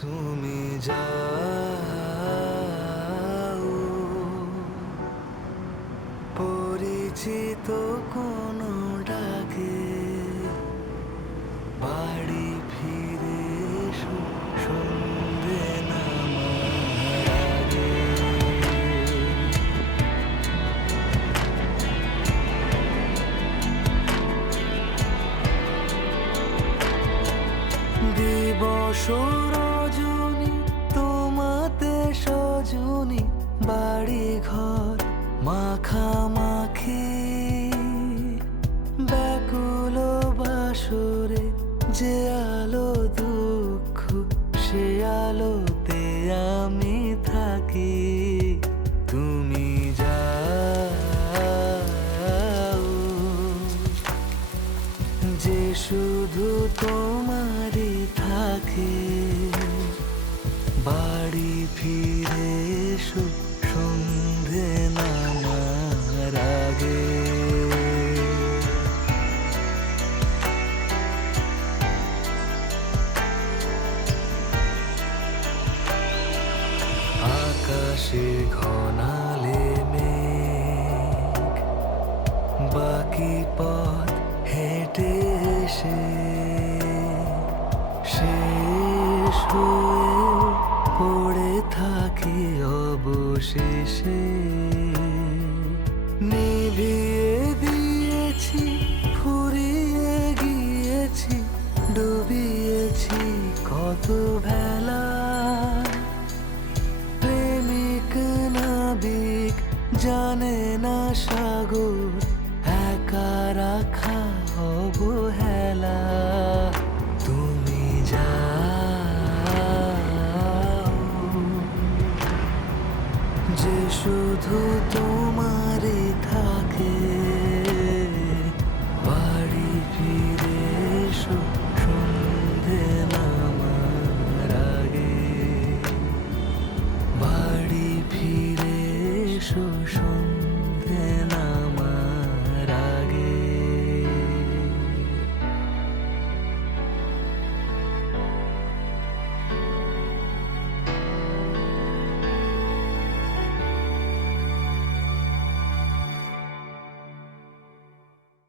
তুমি যাও পরিচিত কোনো ডাকে, বাড়ি ফিরে এসো সন্ধে নামার আগে। দিবস রজনী তোমাতে সজনী, বাড়ি ঘর মাখামাখি, ব্যাকুল বাসরে যে আলো দুঃখ সে আলোতে আমি থাকি। তুমি যাও যে শুধু তোমারই থাকে, বাড়ি ফিরে এসো সন্ধে নামার আগে। আকাশে ঘনালে মেঘ, বাকি পথ হেঁটে এসে শেষ হয়ে পড়ে থাকি অবশেষে। নিভিয়ে দিয়েছি, ফুরিয়ে গিয়েছি, ডুবিয়েছি কত ভেলা। প্রেমিক নাবিক জানে না সাগর, একা রাখা অবহেলা। তুমি যাও যে শুধু